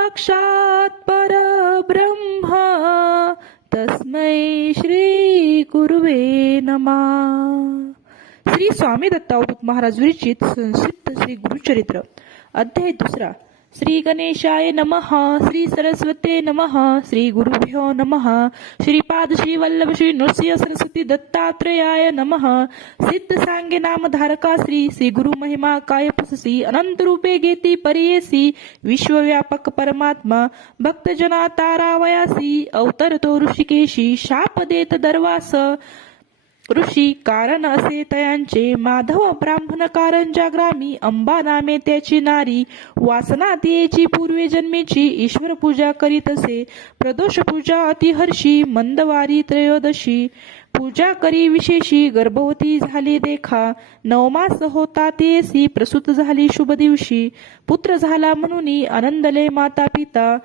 साक्षात् परब्रह्म तस्मै श्री गुरुवे नमः. श्री स्वामी दत्तावधूत महाराज विरचित संक्षिप्त श्री गुरुचरित्र अध्याय दुसरा. श्री गणेशाय नमः श्री सरस्वते नमः श्री गुरुभ्यो नमः श्रीपाद श्री वल्लभ श्री नृसिंह सरस्वती दत्तात्रेयाय नमः सिद्ध सांगे नाम धारका श्री श्री गुरु महिमा काय पुससी अनंत रूपे गेती परियेसी विश्वव्यापक परमात्मा भक्तजना तारावयासी अवतरतो ऋषिकेशी शाप देत दरवास ऋषी कारण असे तयांचे माधव ब्राह्मण कारंजा ग्रामी अंबा नामे त्याची नारी वासना तियेची पूर्वे जन्मेची ईश्वर पूजा करीत असे प्रदोष पूजा अतिहर्षी मंदवारी त्रयोदशी. पूजा करी विशेषी गर्भवती झाली देखा नवमास होता तेसी प्रसूत झाली शुभ दिवशी. पुत्र झाला म्हणून आनंदले माता पिता